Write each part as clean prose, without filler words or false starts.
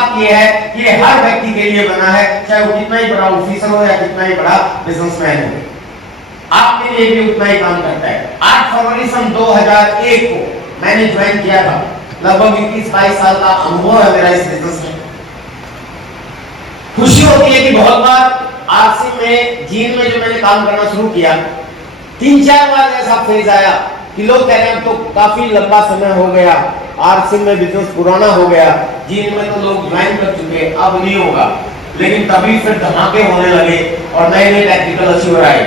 बात यह है कि ये हर व्यक्ति के लिए बना है, चाहे वो कितना ही बड़ा ऑफिसर हो या कितना ही बड़ा बिजनेसमैन हो, आपके लिए भी उतना ही काम करता है। 8 फरवरी सन 2001 को मैंने ज्वाइन किया था। लगभग 21-22 साल का अनुभव है मेरा इस बिजनेस में। खुशी होती है कि बहुत बार आरसी में, जीन में जो मैंने काम करना शुरू किया, 3-4 बार ऐसा फेज आया कि लोग कह रहे हैं तो काफी लंबा समय हो गया, आरसी में बिजनेस पुराना हो गया, जीन में तो लोग ज्वाइन कर चुके, अब नहीं होगा। लेकिन तभी फिर धमाके होने लगे और नए नए टेक्निकल अचीवर आए।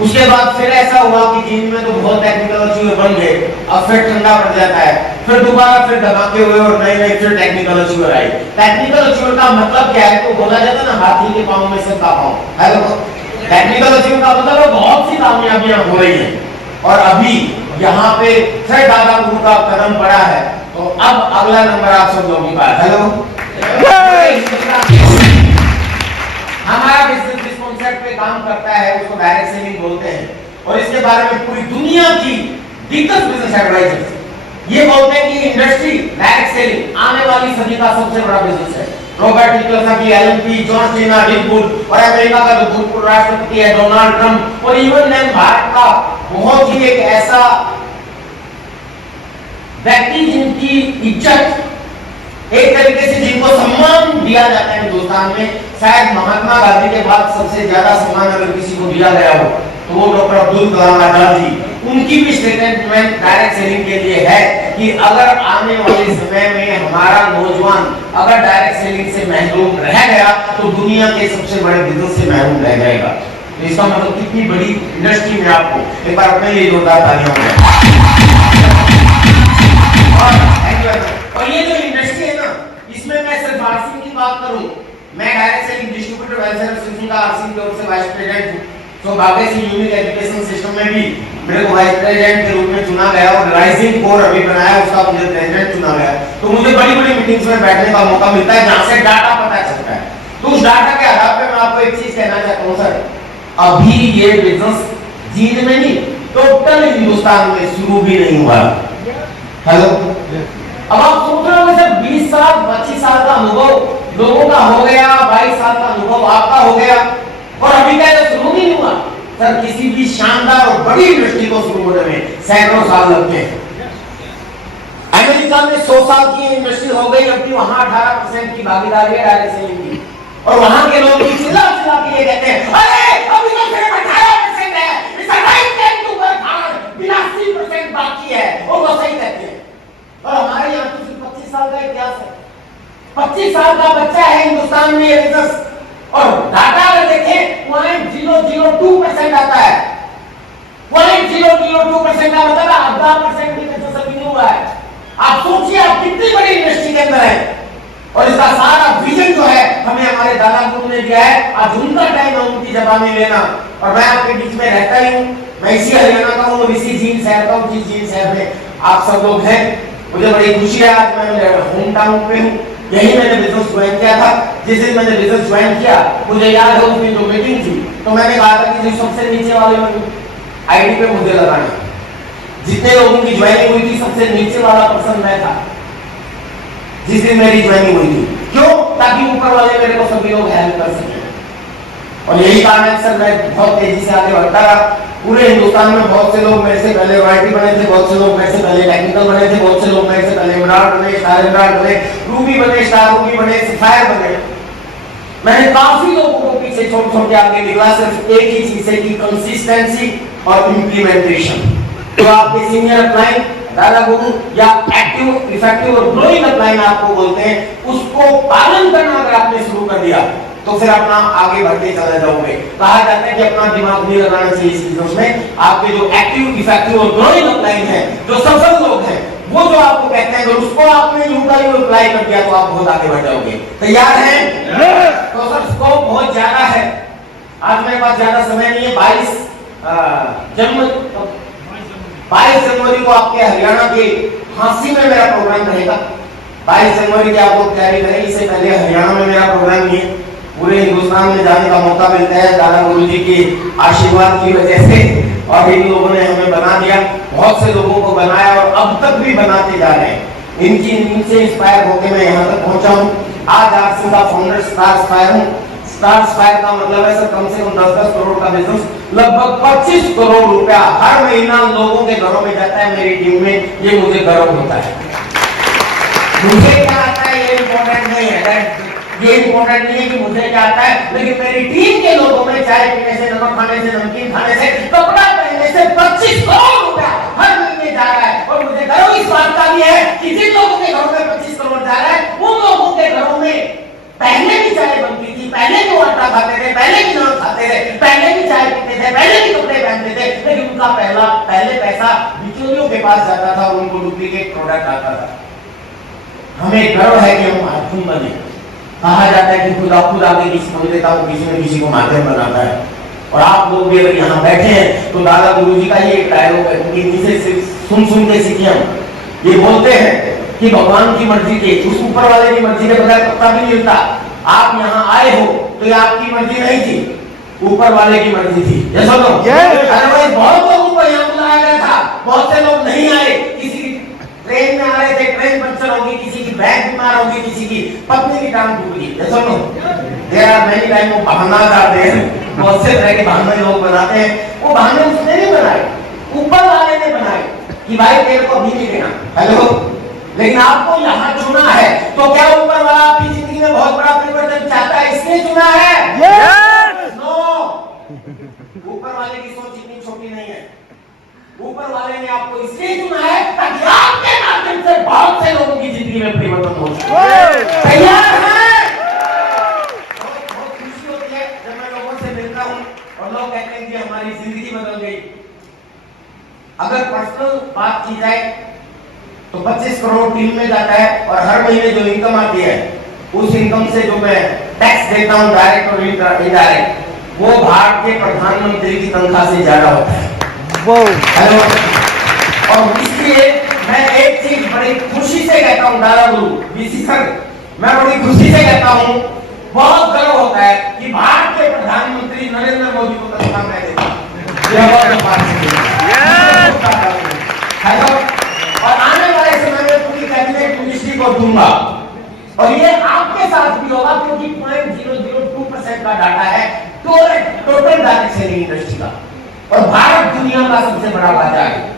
उसके बाद फिर ऐसा हुआ कि जीन में तो बहुत टेक्निकल अचीवर बन गए, अब फिर ठंडा पड़ जाता है, फिर दोबारा फिर धमाके हुए और नए नए फिर टेक्निकल अचीवर आए। टेक्निकल अचीवर का मतलब क्या है? तो बोला जाता है ना, हाथी के पांव में सबका पांव। हेलो, टेक्निकल अचीवर का मतलब बहुत सी कामयाबियां हो रही हैं और अभी यहाँ पे फिर दादा गुरु का कदम पड़ा है, तो अब अगला नंबर आप सब लोगों की बात। हेलो, हमारा बिजनेस जिस कॉन्सेप्ट पे काम करता है उसको डायरेक्ट सेलिंग बोलते हैं और इसके बारे में पूरी दुनिया की दिग्गज बिजनेस एडवाइजर्स ये बोलते हैं कि इंडस्ट्री डायरेक्ट सेलिंग आने वाली सदी का सबसे बड़ा बिजनेस है। Robert Kiyosaki, Elon, John Cena, Rick would और अमेरिका का जो भूतपूर्व राष्ट्रपति है डोनाल्ड ट्रंप और इवन भारत का बहुत ही एक ऐसा व्यक्ति जिनकी इज्जत, एक तरीके से जिनको सम्मान दिया जाता है हिंदुस्तान में, शायद महात्मा गांधी के बाद सबसे ज्यादा सम्मान अगर किसी को दिया गया हो तो वो डॉक्टर अब्दुल कलाम आजाद जी, उनकी भी स्टेटमेंट डायरेक्ट सेलिंग के लिए है कि अगर आने वाले समय में हमारा नौजवान अगर डायरेक्ट सेलिंग से महरूम रह गया तो दुनिया के सबसे बड़े बिजनेस से महरूम रह जाएगा। तो इसका मतलब कितनी बड़ी इंडस्ट्री में आपको एक बार अपने लिए जोरदार तालियां हो। और ये जो इंडस्ट्री है ना, इसमें मैं सिर्फ आरसी की बात करूं, मैं direct selling distributor welfare association का आरसी की ओर से वाइस प्रेसिडेंट हूं। तो भाग्य से यूनिक एजुकेशन सिस्टम में भी मेरे को वाइस प्रेसिडेंट के रूप में चुना गया और राइजिंग कोर अभी बनाया, उसका मुझे प्रेसिडेंट चुना गया। तो मुझे बड़ी बड़ी मीटिंग्स में बैठने का मौका मिलता है जहां से डाटा पता चलता है। तो उस डाटा के आधार पर मैं आपको एक चीज कहना चाहता हूं सर, अभी ये बिजनेस जीन में नहीं, टोटल हिंदुस्तान में शुरू भी नहीं हुआ। हेलो, अब आप सोच रहे हो सर 20 साल 25 साल का अनुभव लोगों का हो गया, 22 साल का अनुभव आपका हो गया और अभी क्या शुरू नहीं हुआ। सर किसी भी शानदार और बड़ी इंडस्ट्री को शुरू होने में सैकड़ों साल लगते हैं। अमेरिका में 100 साल की इंडस्ट्री हो गई, अभी वहां 18% की भागीदारी है डायरेक्ट सेलिंग की और वहां के लोग चिल्ला चिल्ला के कहते हैं अरे अभी तो सिर्फ 18% है, it's a right time to work hard, 82% बाकी है। वो तो सही कहते हैं और हमारे यहाँ तो सिर्फ 25 साल का इतिहास है, 25 साल का बच्चा है हिंदुस्तान में ये बिजनेस और डाटा अगर देखें 0.002% आता है। 0.002% का मतलब 10% भी बिजनेस अभी नहीं हुआ है। आप सोचिए आप कितनी बड़ी इंडस्ट्री के अंदर है और इसका सारा विजन जो है हमें हमारे दादा गुरु ने दिया है। आज उनका टाइम है उनकी जबानी लेना और मैं आपके बीच में रहता ही हूँ। मैं इसी हरियाणा का हूँ और इसी जींद शहर का हूँ, जिस जींद शहर में आप सब लोग हैं। मुझे बड़ी खुशी है, आज मैं होम टाउन पे हूँ, यही मैंने बिजनेस ज्वाइन किया था। जिस दिन मैंने बिजनेस ज्वाइन किया मुझे याद है उस दिन जो मीटिंग थी तो मैंने कहा था कि सबसे नीचे वाले आईडी पे मुझे लगाना। जितने लोगों की ज्वाइनिंग हुई थी सबसे नीचे वाला पर्सन मैं था जिस दिन मेरी ज्वाइनिंग हुई थी। क्यों? ताकि ऊपर वाले मेरे को सभी लोग हेल्प कर सके और यही कारण है सर मैं बहुत तेजी से आगे बढ़ता रहा। पूरे हिंदुस्तान में बहुत से लोग मेरे से पहले रॉयल्टी बने थे, बहुत से लोग मेरे से पहले टेक्निकल बने थे, बहुत से लोग मेरे से पहले एमराल्ड बने, स्टार एमराल्ड बने, रूबी बने, स्टार रूबी बने, सफायर बने। मैंने काफी लोगों को पीछे छोड़ छोड़ के आगे निकला सिर्फ एक ही चीज है कि कंसिस्टेंसी और इंप्लीमेंटेशन। तो आपके सीनियर अपलाइन दादा गुरु या एक्टिव इफेक्टिव और ग्रोइंग अपलाइन आपको बोलते हैं, उसको पालन करना अगर आपने शुरू कर दिया तो फिर अपना आगे बढ़ते चले जाओगे। कहा जाता है कि अपना दिमाग नहीं लगाना चाहिए इस बिजनेस में। आपके जो एक्टिव इफेक्टिव और ग्रोइंग अपलाइन है, जो सफल लोग हैं, वो जो आपको कहते हैं अगर उसको आपने अप्लाई कर दिया तो आप बहुत आगे बढ़ जाओगे। तैयार हैं? तो सर स्कोप बहुत ज्यादा है। आज मेरे पास ज्यादा समय नहीं है। 22 जनवरी को आपके हरियाणा के झांसी में मेरा प्रोग्राम रहेगा। 22 जनवरी की आप लोग तैयारी करें। इससे पहले हरियाणा में मेरा प्रोग्राम नहीं है। पूरे हिंदुस्तान में जाने का मौका मिलता है दादा गुरु जी के आशीर्वाद की वजह से और इन लोगों ने हमें बना दिया, बहुत से लोगों को बनाया और अब तक भी बनाते जा रहे हैं। इनकी नींद से इंस्पायर होकर मैं यहाँ तक पहुंचा हूँ। आज आप सीधा फाउंडर स्टार्स फायर हूँ। स्टार्स फायर का मतलब है सर कम से कम 10-10 करोड़ का बिजनेस, लगभग 25 करोड़ रुपया हर महीना लोगों के घरों में जाता है मेरी टीम में। ये मुझे गर्व होता है। मुझे क्या आता है ये इम्पोर्टेंट नहीं है, ये इम्पोर्टेंट नहीं है कि मुझे क्या आता है, लेकिन मेरी टीम के लोगों में चाय पीने से, नमक खाने से, नमकीन खाने से, कपड़ा पहनने से 25 करोड़ रुपया हर महीने जा रहा है। और मुझे गर्व इस बात का भी है कि जिन लोगों के घरों में 25 करोड़ जा रहा है उन लोगों के घरों में पहले भी चाय बनती थी, पहले भी आटा खाते थे, पहले भी नमक खाते थे, पहले भी चाय पीते थे, पहले भी कपड़े पहनते थे, लेकिन उनका पहले पैसा बिचौलियों के पास जाता था और उनको डुप्लीकेट प्रोडक्ट आता था। हमें गर्व है कि हम माध्यम बने। कहा जाता है कि खुदा खुद आगे किसी को देता हूँ, किसी न किसी को माध्यम बनाता है। और आप लोग भी अगर यहाँ बैठे हैं तो दादा गुरुजी का ही एक डायलॉग है, क्योंकि इनसे सुन के सीखे हम। ये बोलते हैं कि भगवान की मर्जी के, उस ऊपर वाले की मर्जी के बगैर पत्ता भी नहीं मिलता। आप यहाँ आए हो तो ये आपकी मर्जी नहीं थी, ऊपर वाले की मर्जी थी। जैसा तो अदरवाइज बहुत लोगों को यहाँ बुलाया गया था, बहुत से लोग नहीं आए। किसी की ट्रेन में आ रहे थे, ट्रेन पंचर होगी, किसी की बैग बीमार होगी, किसी की पत्नी की टांग टूट गई। जैसा तो देयर आर मेनी टाइम वो बहाना करते हैं, बहुत से तरह के बहाने लोग बनाते हैं। वो बहाने उसने नहीं बनाए, ऊपर वाले ने बनाए कि भाई तेरे को अभी नहीं देना। हेलो, लेकिन आपको यहाँ चुना है तो क्या ऊपर वाला आपकी जिंदगी में बहुत बड़ा परिवर्तन चाहता है, इसलिए चुना है? नो, ऊपर वाले की सोच इतनी छोटी नहीं है। ऊपर वाले ने आपको इसलिए चुना है ताकि आपके माध्यम से बहुत से लोगों की जिंदगी में परिवर्तन हो सके। तैयार है? बहुत खुशी होती है जब मैं लोगों से मिलता हूँ और लोग कहते हैं कि हमारी जिंदगी बदल गई। अगर पर्सनल बात की जाए तो 25 करोड़ टीम में जाता है और हर महीने जो इनकम आती है उस इनकम से जो मैं टैक्स देता हूँ डायरेक्ट और इनडायरेक्ट, वो भारत के प्रधानमंत्री की तनख्वाह से ज्यादा होता है। हेलो, और इसलिए मैं एक चीज बड़ी खुशी से कहता हूँ दादा गुरु बीसी सर, मैं बड़ी खुशी से कहता हूँ, बहुत गर्व होता है कि भारत के प्रधानमंत्री नरेंद्र मोदी को तनख्वाह मैं देता हूँ। हेलो, और आने वाले समय में पूरी कैबिनेट मिनिस्ट्री को दूंगा और ये आपके साथ भी होगा, क्योंकि 0.002% का डाटा है टोटल डायरेक्ट सेलिंग इंडस्ट्री का, और भारत दुनिया का सबसे बड़ा बाजार है।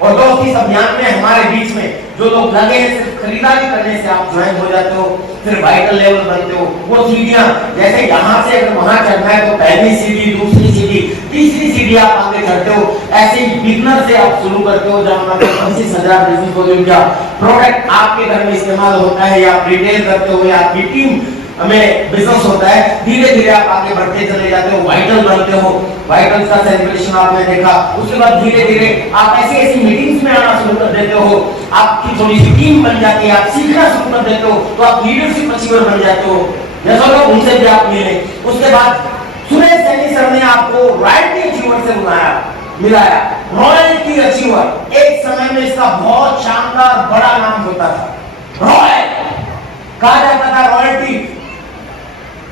और दोस्तों, इस अभियान में हमारे बीच में जो लोग लगे हैं, सिर्फ खरीदारी करने से आप ज्वाइन हो जाते हो, फिर वाइटल लेवल बनते हो। वो सीढ़ियां जैसे यहाँ से अगर वहां चढ़ना है तो पहली सीढ़ी, दूसरी सीढ़ी, तीसरी सीढ़ी आप आगे चढ़ते हो। ऐसे ही बिगनर से आप शुरू करते हो, जहां पर 25,000 बिजनेस वॉल्यूम का प्रोडक्ट आपके घर में इस्तेमाल होता है, या आप रिटेल करते हो, या आपकी टीम हमें बिजनेस होता है। धीरे धीरे आप आगे बढ़ते चले जाते हो, वाइटल बनते हो, वाइटल का सेलिब्रेशन आपने देखा। उसके बाद धीरे धीरे आप ऐसी ऐसी मीटिंग्स में आना शुरू कर देते हो, आपकी थोड़ी सी टीम बन जाती है, आप सीखना शुरू कर देते हो, तो आप लीडरशिप अचीवर बन जाते हो। जैसा लोग उनसे भी आप मिले। उसके बाद सुरेश सैनी सर ने आपको रॉयल्टी अचीवर से मिलाया, रॉयल्टी अचीवर। एक समय में इसका बहुत शानदार बड़ा नाम होता था, रॉयल कहा जाता था। रॉयल्टी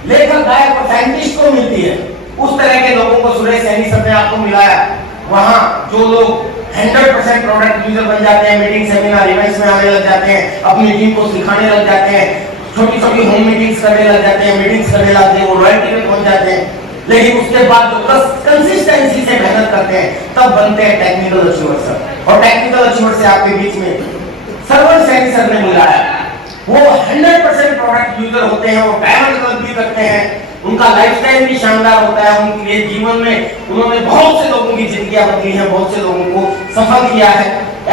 लेखक, गायक और साइंटिस्ट को मिलती है, उस तरह के लोगों को सुरेश सैनी सर ने आपको मिलाया। वहां जो लोग 100% प्रोडक्ट यूजर बन जाते हैं, मीटिंग सेमिनार इवेंट्स में आने लग जाते हैं, अपनी टीम को सिखाने लग जाते हैं, छोटी छोटी होम मीटिंग्स करने लग जाते हैं, मीटिंग्स करने लगते हैं, वो रॉयल्टी में पहुंच जाते हैं। लेकिन उसके बाद जो कंसिस्टेंसी से मेहनत करते हैं तब बनते हैं टेक्निकल अचीवर सर। और टेक्निकल अचीवर से आपके बीच में सरवर सैनी सर ने मिलाया। वो 100% प्रोडक्ट यूजर होते हैं, वो डायमंड क्लब भी करते हैं, उनका लाइफस्टाइल भी शानदार होता है। उनके जीवन में उन्होंने बहुत से लोगों की जिंदगियां बदली हैं, बहुत से लोगों को सफल किया है।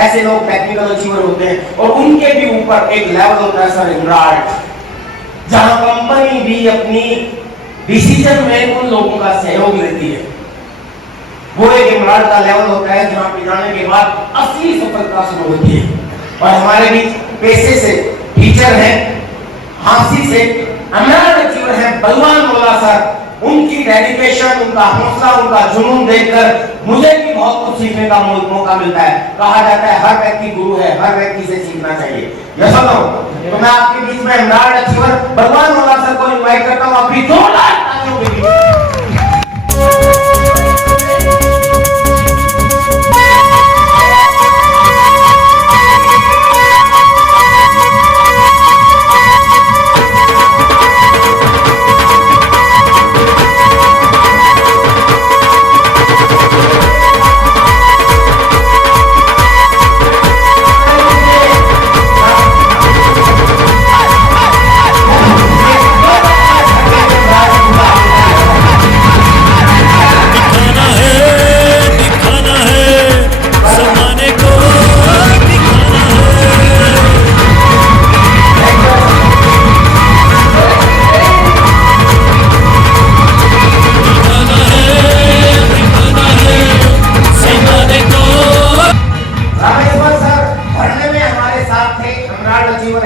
ऐसे लोग टेक्निकल अचीवर होते हैं। और उनके भी ऊपर एक लेवल होता है सर इमराल्ड, जहां कंपनी भी अपनी डिसीजन में उन लोगों का सहयोग लेती है। वो एक इमराल्ड का लेवल होता है जहां पे जाने के बाद असली सफलता शुरू होती है। और हमारे बीच पैसे से टीचर है, हांसी से अमरान अचीवर है बलवान मोला सर। उनकी डेडिकेशन, उनका हौसला, उनका जुनून देखकर मुझे भी बहुत कुछ सीखने का मौका मिलता है। कहा जाता है हर व्यक्ति गुरु है, हर व्यक्ति से सीखना चाहिए। यस और नो? तो मैं आपके बीच में अमरान अचीवर बलवान मोला सर को इनवाइट करता हूँ। अभी जोरदार तालियों के बीच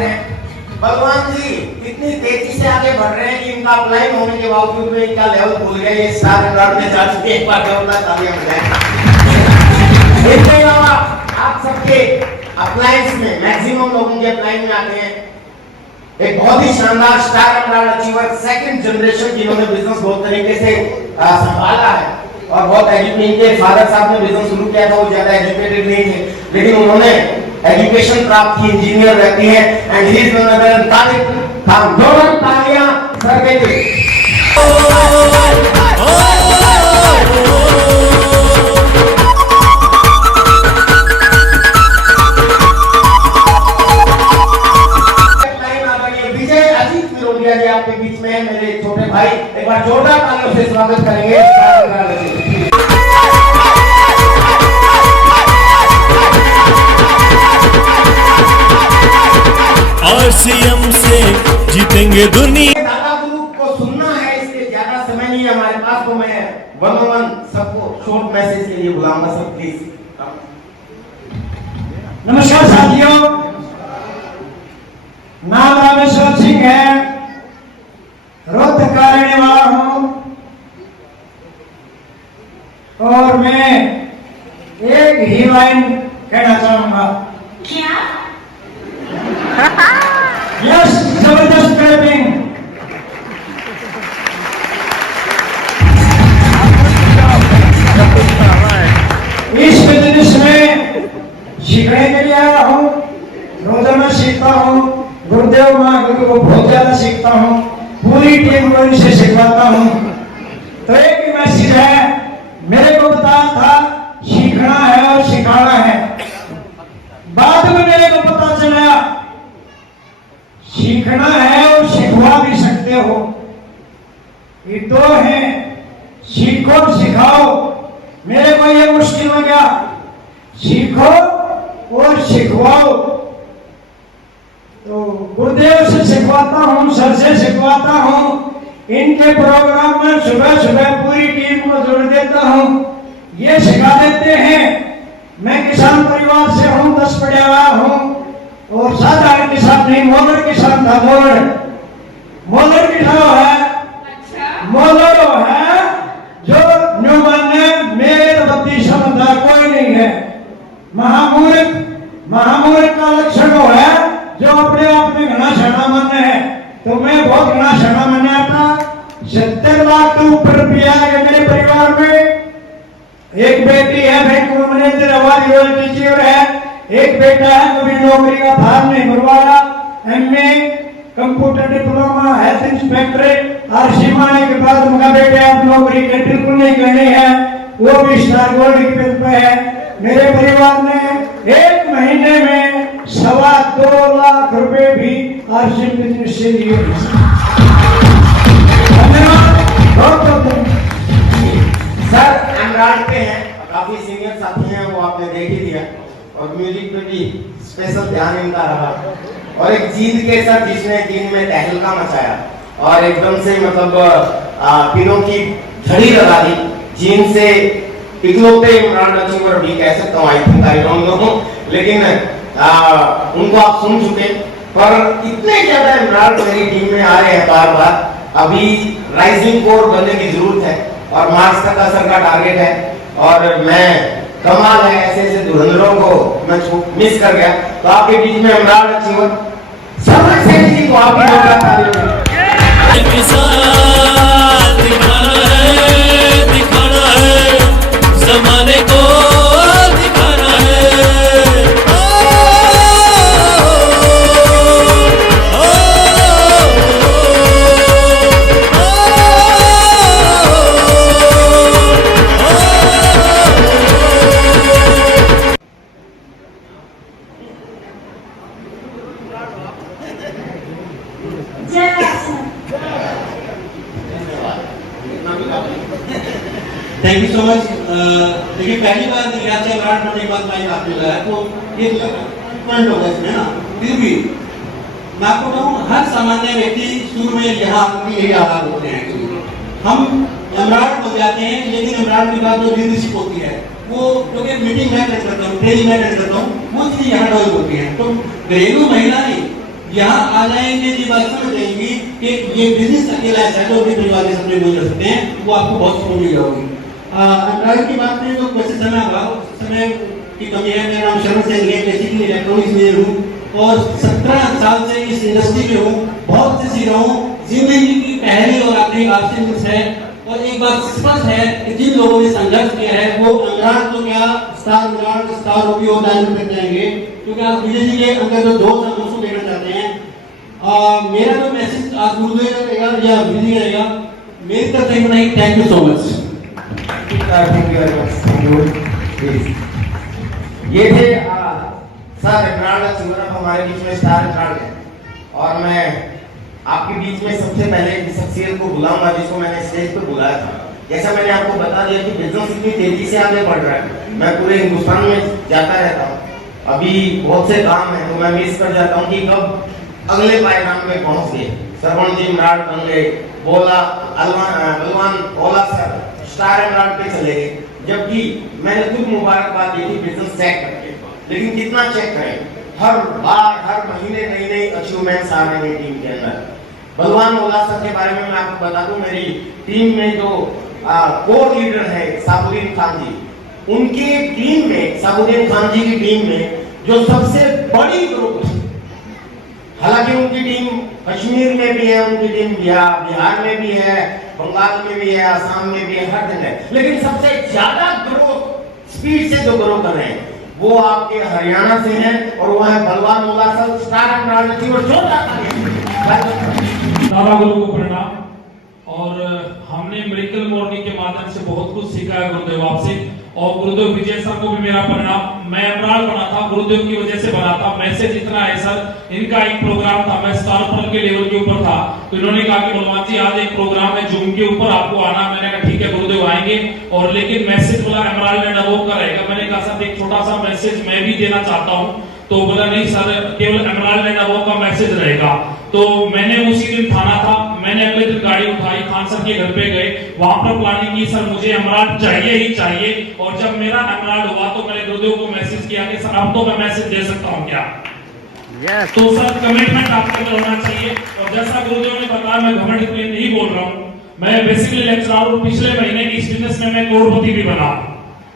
हैं। भगवान जी इतनी तेजी से आगे बढ़ रहे हैं कि इनका अपलाइन होने के बावजूद में इनका लेवल भूल गए। ये स्टार एंड्रॉइड में जा चुके हैं। एक बार क्या होता है, तालियां बजाएं। इसके अलावा आप सबके अप्लायंस में मैक्सिमम लोगों के अप्लाइन में आते हैं एक बहुत ही शानदार star Android achiever second generation, जिन्होंने बिजनेस बहुत तरीके से संभाला है और बहुत एजुकेटेड। इनके फादर साहब ने बिजनेस शुरू किया था, वो ज्यादा एजुकेटेड नहीं थे, लेकिन उन्होंने एजुकेशन प्राप्त की, इंजीनियर रहती है। And he is none other Talib Khan. दोनों तालियां सर के लिए। विजय अजीत विरोधिया जी आपके बीच में है, मेरे छोटे भाई। एक बार जोरदार तालियों से स्वागत करेंगे। आरसीएम से जीतेंगे दुनिया। दादा गुरु को सुनना है, इसलिए ज्यादा समय नहीं है हमारे पास, तो मैं वन सबको शॉर्ट मैसेज के लिए बुलाऊंगा। सब प्लीज। नमस्कार साथियों, नाम रामेश्वर सिंह है, रोहतक का रहने वाला हूं और मैं एक ही लाइन कहना चाहूंगा। क्या? यस, जबरदस्त क्लैपिंग। इस बिजनेस में सीखने के लिए आया हूँ, रोजाना सीखता हूँ। गुरुदेव महागुरु को बहुत ज्यादा सीखता हूँ, पूरी टीम को इनसे सिखवाता हूँ। तो एक ही मैसेज है, मेरे को बताया था सीखना है और सिखाना है। बाद में मेरे को पता चला सीखना है और सिखवा भी सकते हो, ये दो हैं, सीखो और सिखाओ। मेरे को ये मुश्किल हो गया, सीखो और सिखवाओ। तो गुरुदेव से सिखवाता हूँ, सर से सिखवाता हूँ। इनके प्रोग्राम में सुबह सुबह पूरी टीम को जोड़ देता हूँ, ये सिखा देते हैं। मैं किसान परिवार से हूँ, 10 पढ़ा हुआ हूँ और साधारण किसान नहीं, मोलर किसान था। मोलर किसान है, मोलर है जो न्यूमान्य मेरे बत्ती समझदार कोई नहीं है। महामूर्ख का लक्षण वो है जो अपने आप में घना शरणा मान्य है। तो मैं बहुत घना शरणा मान्य था। 70 लाख के ऊपर रुपया है मेरे परिवार में। एक बेटी है, बैंक में मैनेजर, हमारी रोल टीचर है। एक बेटा है, कभी नौकरी का फॉर्म नहीं भरवाया। MA, computer diploma, health inspector और सीमाने के बाद उनका बेटे अब नौकरी के बिल्कुल नहीं करनी है, वो भी स्टार गोल्ड के पे है। मेरे परिवार ने एक महीने में 2.25 लाख रुपए भी आरसीएम बिजनेस से लिए। धन्यवाद, बहुत बहुत। सर एमराल्ड पे हैं, काफी सीनियर साथी हैं, वो आपने देख ही दिया। और म्यूजिक पे भी स्पेशल ध्यान इनका रहा। और एक जीत के सर जिसने दिन में तहलका मचाया और एकदम से मतलब पिनों की झड़ी लगा दी। जीन से इकलौते इमरान अचीवर भी कह सकता हूँ, I think I don't know, लेकिन उनको आप सुन चुके। पर इतने ज्यादा इमरान मेरी टीम में आ रहे हैं बार बार। अभी राइजिंग कोर बनने की जरूरत है और मार्च तक का सर का टारगेट है। और मैं कमाल है, ऐसे ऐसे धुरंधरों को मैं मिस कर गया। तो आपके बीच में इमरान अचीवर समझ से जी को आप दिखाना है जमाने को, दिखाना है। Thank you so much. देखिए पहली बार यहाँ से विराट कोहली के बाद लाइन आप मिला है, तो ये पॉइंट होगा इसमें ना। फिर भी मैं आपको कहूँ, हर सामान्य व्यक्ति शुरू में यहाँ यही आधार होते हैं। हम इमरान बन जाते हैं, लेकिन इमरान के बाद जो लीडरशिप होती है वो जो कि मीटिंग में अटेंड करता हूँ, ट्रेनिंग में अटेंड करता हूँ, वो चीज़ यहाँ डेवलप होती है। तो घरेलू महिलाएं यहाँ आ जाएंगे, ये बात समझ जाएंगी कि ये बिजनेस अकेला ऐसा है जो अपने परिवार के सामने बोल कर सकते हैं, वो आपको बहुत सुकून मिल जाओगी। अंतराल की बात करें तो कुछ समय हुआ, समय की कमी है। मेरा नाम शरण सिंह है, बेसिकली इलेक्ट्रॉनिक्स इंजीनियर हूँ और 17 साल से इस इंडस्ट्री में हूँ। बहुत से सीखा हूँ। जिंदगी की पहली और आखिरी आपसे कुछ है, और एक बात स्पष्ट है कि जिन लोगों ने संघर्ष किया है वो अंतराल तो क्या स्टार मिलान स्टार ओपी और डायमंड तक जाएंगे, क्योंकि आप विजय जी के अंदर जो दोस्त हैं उसको देना चाहते हैं। मेरा जो मैसेज आज गुरुदेव का रहेगा या विजय का रहेगा, मेरी तरफ से नहीं। Thank you so much. ये थे सर एमराल्ड सिंगर हमारे बीच में स्टार एमराल्ड है, और मैं आपके बीच में सबसे पहले जिस शख्सियत को बुलाऊंगा जिसको मैंने स्टेज पे बुलाया था। जैसा मैंने आपको बता दिया कि बिजनेस इतनी तेजी से आगे बढ़ रहा है, मैं पूरे हिंदुस्तान में जाता रहता हूँ। अभी बहुत से काम है तो मैं मिस कर जाता हूँ कि कब अगले पायदान में पहुंच गए। श्रवण जी एमराल्ड बन गए, बलवान ओला सर स्टार एमराल्ड पे चले गए, जबकि मैंने खुद मुबारकबाद दी थी बिजनेस चेक करके। लेकिन कितना चेक करें, हर बार हर महीने नई नई अचीवमेंट्स आ रही है टीम के अंदर। बलवान ओला सर के बारे में मैं आपको बता दूं, मेरी टीम में जो कोर लीडर है साबुद्दीन खान जी, उनकी टीम में साबुद्दीन खान जी की टीम में जो सबसे बड़ी ग्रुप है, हालांकि उनकी टीम कश्मीर में भी है, उनकी टीम बिहार में भी है, बंगाल में भी है, असम में भी है, हर जगह, लेकिन सबसे ज्यादा ग्रोथ स्पीड से जो ग्रो कर रहे हैं वो आपके हरियाणा से हैं, और वो है बलवान ओला सर स्टार एमराल्ड थी। और दादा गुरु को प्रणाम। और हमने मिरेकल मॉर्निंग के माध्यम से बहुत कुछ सीखा है गुरुदेव आपसे, और गुरुदेव विजय सर को भी मेरा प्रणाम। मैं एमराल्ड बना था गुरुदेव की वजह से बना था। मैसेज इतना है सर, इनका एक प्रोग्राम था, मैं स्टार पर के लेवल के ऊपर था, तो इन्होंने कहा कि बलवान जी आज एक प्रोग्राम है जूम के ऊपर, आपको आना। मैंने कहा ठीक है गुरुदेव आएंगे, और लेकिन मैसेज बोला एमराल्ड एंड अबोव का रहेगा। मैंने कहा सर एक छोटा सा मैसेज मैं भी देना चाहता हूँ, तो बोला नहीं सर केवल एमराल्ड एंड अबोव का मैसेज रहेगा। तो मैंने उसी दिन थाना था, मैंने अगले दिन गाड़ी उठाई, खान सर के घर पे गए, वहां पर प्लानिंग की सर मुझे एमराल्ड चाहिए ही चाहिए। और जब मेरा एमराल्ड हुआ तो मैंने गुरुदेव को मैसेज किया कि सर अब तो मैं मैसेज दे सकता हूँ क्या? तो सर कमिटमेंट आपके अंदर होना चाहिए। और जैसा गुरुदेव ने बताया, मैं घमंड के लिए नहीं बोल रहा हूँ, मैं बेसिकली लेक्चरर हूँ। पिछले महीने इस बिजनेस में मैं करोड़पति भी बना,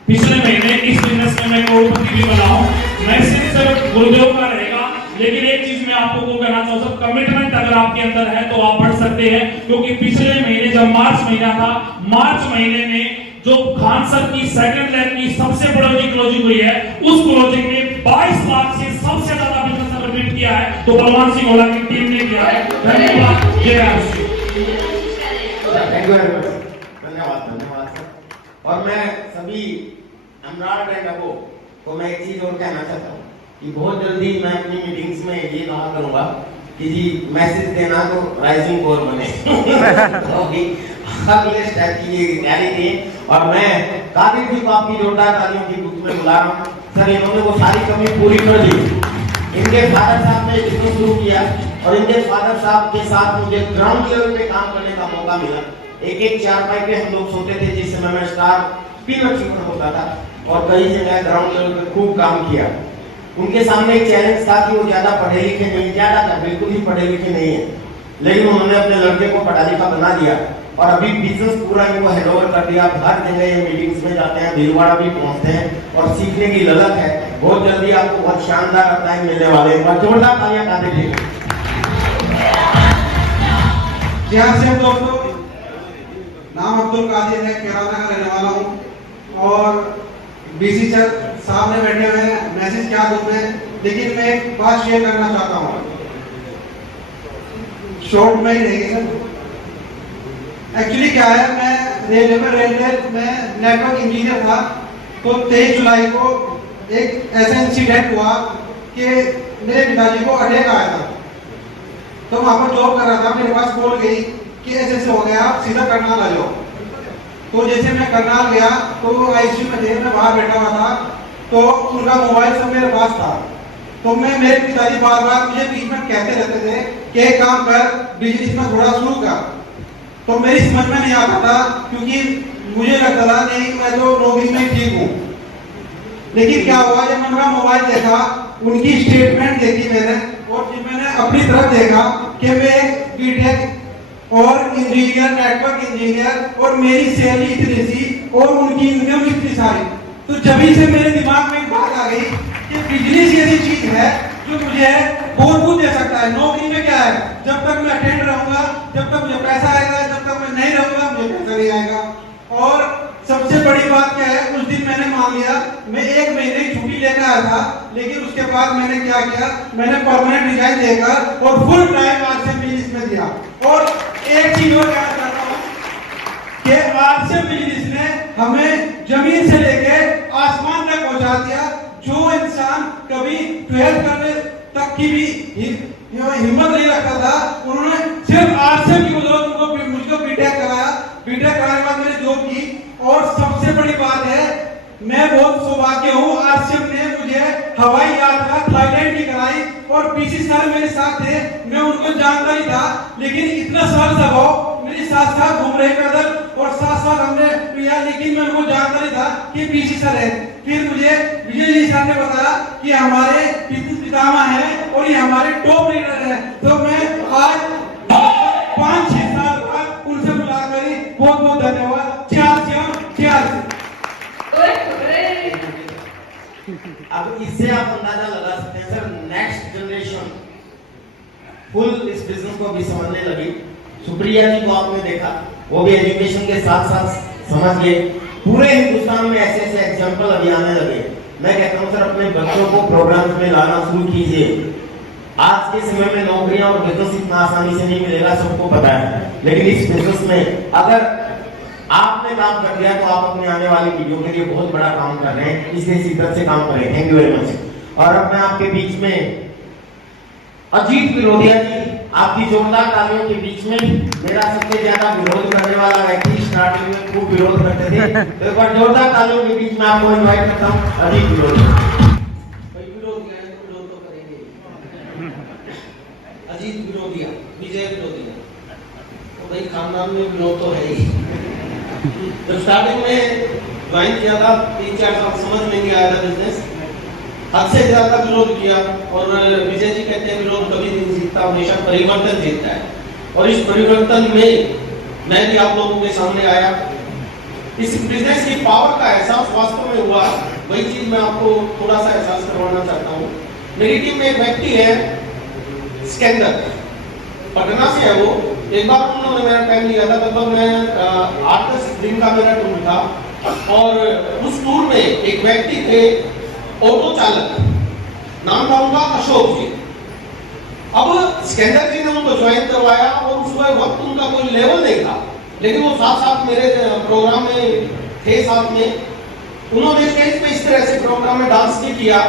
पिछले महीने इस बिजनेस में मैं करोड़पति भी बना हूँ। मैसेज सिर्फ गुरुदेव का रहेगा, लेकिन एक चीज मैं आपको को कहना चाहूँ, सब कमिटमेंट अगर आपके अंदर है तो आप बढ़ सकते हैं। क्योंकि पिछले महीने जब मार्च महीना था, मार्च महीने में जो खान सर की सेकंड लैब की सबसे बड़ी क्लोजिंग हुई है, उस क्लोजिंग में 22 लाख से सबसे ज्यादा बिजनेस अगर बिल्ड किया है तो बलवान सिंह ओला की टीम ने किया है। धन्यवाद। धन्यवाद सर। और मैं सभी एमराल्ड एंड अबोव को मैं एक चीज और कहना चाहता हूँ कि बहुत जल्दी मैं अपनी मीटिंग्स में ये कहा करूंगा कि जी मैसेज देना तो राइजिंग कोर बने। अगले स्टेप की ये तैयारी थी, और मैं कादिर जी को आपकी जोरदार तालियों की गुट में बुला रहा हूँ। सर इन्होंने वो सारी कमी पूरी कर दी। इनके फादर साहब ने बिजनेस शुरू किया, और इनके फादर साहब के साथ मुझे ग्राउंड लेवल पे काम करने का मौका मिला। एक चारपाई पे हम लोग सोते थे, जिस समय मैं स्टार पिन अचीवर होता था, और कई जगह ग्राउंड लेवल पे खूब काम किया। उनके सामने एक चैलेंज था कि वो ज्यादा पढ़े लिखे नहीं, ज्यादा बिल्कुल ही पढ़े लिखे नहीं है, लेकिन उन्होंने अपने लड़के को पढ़ा लिखा बना दिया, और अभी बिजनेस पूरा इनको हैंडओवर कर दिया। हर जगह ये मीटिंग्स में जाते हैं, भीलवाड़ा भी पहुंचते हैं, और सीखने की ललक है। बहुत जल्दी आपको बहुत शानदार अपना मिलने वाले हैं। जोरदार तालियां का दीजिए। यहाँ से दोस्तों, नाम अब्दुल कादिर है, केराना का रहने वाला हूँ, और बीसी सर सामने बैठे हुए हैं, मैसेज क्या दूं मैं, लेकिन मैं एक बात शेयर करना चाहता हूँ, शॉर्ट में ही रहेगी सर। एक्चुअली क्या है, मैं रेलवे में नेटवर्क इंजीनियर था, तो 23 जुलाई को एक ऐसा इंसिडेंट हुआ कि मेरे पिताजी को अटैक आया था। तो वहां पर जॉब कर रहा था, मेरे पास कॉल गई कि ऐसे हो गया, आप सीधा करनाल आ जाओ। तो जैसे मैं करनाल गया तो आईसीयू में थे, मैं बाहर बैठा हुआ था, तो उनका मोबाइल सब मेरे पास था। तो मेरे पिताजी बार बार मुझे बीच में कहते रहते थे कि एक काम कर, बिजनेस में थोड़ा शुरू कर। तो मेरी समझ में नहीं आता था, क्योंकि मुझे लगता था नहीं मैं तो नौकरी में ठीक हूँ। लेकिन क्या हुआ, जब मैंने उनका मोबाइल देखा, उनकी स्टेटमेंट देखी मैंने, और जब मैंने अपनी तरफ देखा कि मैं एक बीटेक और इंजीनियर, नेटवर्क इंजीनियर, और मेरी सैलरी इतनी सी और उनकी इनकम इतनी सारी, तो जब से मेरे दिमाग में एक बात आ गई कि बिजनेस ऐसी चीज है जो मुझे बहुत कुछ दे सकता है। नौकरी में क्या है, जब तक मैं अटेंड रहूंगा, जब तक मुझे पैसा आएगा, जब तक मैं नहीं रहूंगा मुझे पैसा नहीं आएगा। और सबसे बड़ी बात क्या है, उस दिन मैंने मान लिया, मैं 1 महीने की छुट्टी लेकर आया था, लेकिन उसके बाद मैंने क्या किया, मैंने परमानेंट रिजाइन देकर और फुल टाइम आरसीएम बिजनेस में दिया। और एक चीज और कहना चाहता हूँ कि आरसीएम बिजनेस ने हमें जमीन से लेके आसमान तक पहुंचा दिया। जो इंसान कभी 12th करने तक की भी हिम्मत नहीं रखता था, उन्होंने सिर्फ आरसीएम की बदौलत मुझको बीटेक कराया। बीटेक कराने के बाद मैंने जॉब की। और सबसे बड़ी बात है, मैं बहुत सौभाग्य हूँ, आरसीएम ने मुझे हवाई यात्रा थाईलैंड की कराई और पीसी सर मेरे साथ थे। मैं उनको जानता ही था, लेकिन इतना साल स्वभाव मेरे साथ साथ घूम रहे पैदल और साथ साथ हमने किया, लेकिन मैं उनको जानता नहीं था कि पीसी सर है। फिर मुझे विजय जी सर ने बताया कि हमारे पितामह हैं और ये हमारे टॉप लीडर हैं। तो मैं आज 5-6 साल बाद उनसे मुलाकात करी। बहुत बहुत धन्यवाद। अब इससे आप अंदाजा लगा सकते हैं सर, नेक्स्ट जनरेशन फुल इस बिजनेस को भी समझने लगी। सुप्रिया जी को आपने देखा, वो भी एजुकेशन के साथ साथ समझ गए। पूरे हिंदुस्तान में ऐसे ऐसे एग्जाम्पल अभी आने लगे। मैं कहता हूँ सर, अपने बच्चों को प्रोग्राम्स में लाना शुरू कीजिए। आज के समय में नौकरियां और बिजनेस इतना आसानी से नहीं मिलेगा, सबको पता है, लेकिन इस बिजनेस में अगर आपने काम कर दिया तो आप अपने आने वाली पीढ़ियों के लिए बहुत बड़ा काम कर रहे हैं। इसलिए शिद्दत से काम करें। Thank you very much. और अब मैं आपके बीच में अजीत विरोधिया जी, आपकी जोरदार तालियों के बीच में, मेरा सबसे ज्यादा विरोध करने वाला व्यक्ति, स्टार्टिंग में खूब विरोध करते थे, तो एक बार जोरदार तालियों के बीच में आपको इनवाइट करता हूँ अजीत विरोधिया। अजीत विरोधिया, विजय विरोधिया, तो भाई खानदान में विरोध तो है ही। जब स्टार्टिंग में ज्वाइन किया था, 3-4 साल समझ में नहीं आया था बिजनेस, हद से ज्यादा विरोध किया। और विजय जी कहते हैं विरोध कभी नहीं जीतता, हमेशा परिवर्तन जीतता है। और इस परिवर्तन में मैं भी आप लोगों के सामने आया। इस बिजनेस की पावर का एहसास वास्तव में हुआ। वही चीज मैं आपको थोड़ा सा एहसास करवाना चाहता हूँ। मेरी टीम में एक व्यक्ति है स्कैंदर, पटना से है वो। एक बार उन्होंने मेरा टाइम लिया था, लगभग मैं 8-10 दिन का मेरा टूर था। और उस टूर में एक व्यक्ति थे, ऑटो चालक, नाम था उनका अशोक जी। अब स्कैंदर जी ने उनको ज्वाइन करवाया और उस वक्त उनका कोई लेवल नहीं था, लेकिन वो साथ साथ मेरे प्रोग्राम में थे साथ में। उन्होंने स्टेज पे इस तरह से प्रोग्राम में डांस भी किया,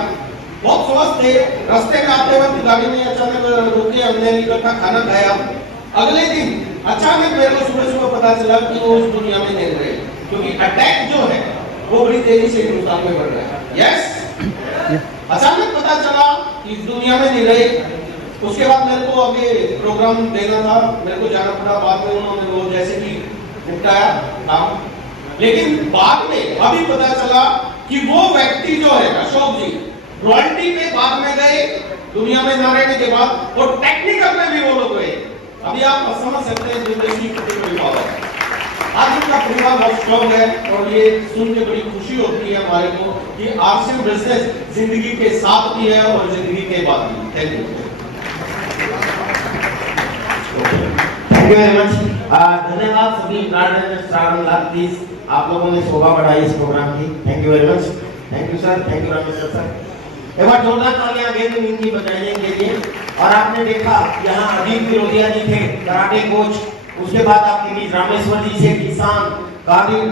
बहुत स्वस्थ थे। रास्ते में आते वक्त गाड़ी में अचानक रुके, हमने इकट्ठा खाना खाया। अगले दिन अचानक मेरे को सुबह पता चला कि वो इस दुनिया में नहीं रहे, क्योंकि अटैक जो है वो बड़ी तेजी से हिंदुस्तान में बढ़ रहा है। यस, अचानक पता चला कि इस दुनिया में नहीं रहे। उसके बाद मेरे को आगे प्रोग्राम देना था, मेरे को जाना पड़ा। बाद में उन्होंने वो जैसे भी निपटाया काम, लेकिन बाद में अभी पता चला कि वो व्यक्ति जो है अशोक जी, रॉयल्टी पे बाद में गए, दुनिया में न रहने के बाद, और टेक्निकल में भी वो लोग गए। अभी आप समझ सकते हैं बिजनेस की कितनी बड़ी पावर है। आज उनका परिवार बहुत स्ट्रॉन्ग है और ये सुन के बड़ी खुशी होती है हमारे को कि आरसीएम बिजनेस जिंदगी के साथ भी है और जिंदगी के बाद भी। Thank you very much. धन्यवाद सभी प्लीज, आप लोगों ने शोभा बढ़ाई इस प्रोग्राम की। Thank you very much. Thank you sir, thank you Rameshwar sir. एक बार जोरदार तालियां गेंद इनकी बजाने के लिए। और आपने देखा यहाँ अजीत विरोधिया जी थे, कराटे कोच। उसके बाद आपके बीच रामेश्वर जी से किसान, काबिल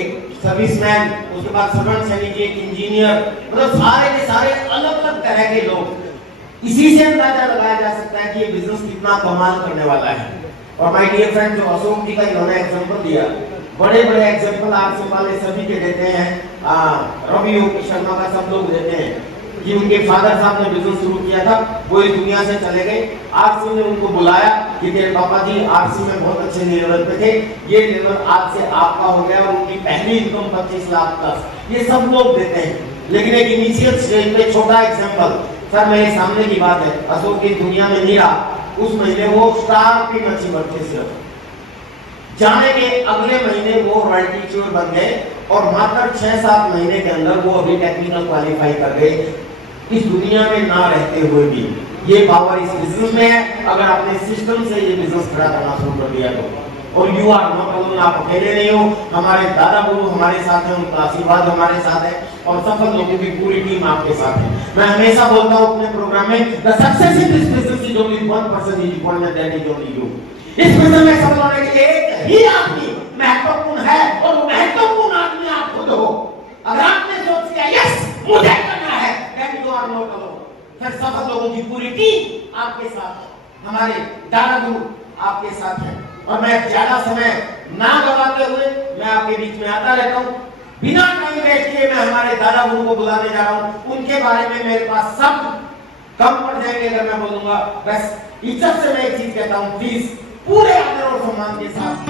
एक सर्विसमैन, उसके बाद सरवण सैनी जी एक इंजीनियर, मतलब सारे के सारे अलग अलग तरह के लोग। इसी से अंदाजा लगाया जा सकता है कि ये बिजनेस कितना कमाल करने वाला है। और माय डियर फ्रेंड, जो अशोक जी का इन्होंने एग्जांपल दिया, बड़े बड़े एग्जांपल आपसे वाले सभी के देते हैं। रवि शर्मा का सब लोग देते हैं कि उनके फादर साहब ने बिजनेस शुरू किया था, वो इस दुनिया से चले गए। आरसी ने उनको बुलाया कि तेरे पापा जी आरसी में बहुत अच्छे लेवल पे थे, ये लेवल आज से आपका हो गया। और उनकी पहली इनकम 25 लाख प्लस, ये सब लोग देते हैं। लेकिन एक इनिशियल स्टेज पे छोटा एग्जांपल सर मेरे सामने की बात है, अशोक की दुनिया में नहीं रहा, उस महीने वो स्टार की मच्छी बढ़ते सिर्फ जाने के अगले महीने वो रॉयल्टी चोर बन गए और मात्र 6-7 महीने के अंदर वो अभी टेक्निकल क्वालिफाई कर गए इस दुनिया में ना रहते हुए भी। ये पावर इस बिजनेस में है, अगर आपने सिस्टम से ये बिजनेस खड़ा करना शुरू कर दिया तो। और यू आर नॉट अलोन, आप अकेले नहीं हो, हमारे दादा गुरु हमारे साथ हैं, उनका आशीर्वाद हमारे साथ है और सफल लोगों की पूरी टीम आपके साथ है। मैं हमेशा बोलता हूँ अपने प्रोग्राम में, the success in this business is only 1% is equal to that is only you. इस बिजनेस में सफल होने के लिए एक ही आदमी महत्वपूर्ण है और वो महत्वपूर्ण आदमी आप खुद हो। अगर आपने सोच लिया यस मुझे करना है, then you are not alone, फिर सफल लोगों की पूरी टीम आपके साथ है, हमारे दादा गुरु आपके साथ है। और मैं ज्यादा समय ना गवाते हुए मैं आपके बीच में आता रहता हूँ, बिना टाइम वेस्ट किए मैं हमारे दादा गुरु को बुलाने जा रहा हूँ। उनके बारे में मेरे पास सब कम पड़ जाएंगे अगर मैं बोलूंगा। बस इज्जत से मैं एक चीज कहता हूँ, प्लीज पूरे आदर और सम्मान के साथ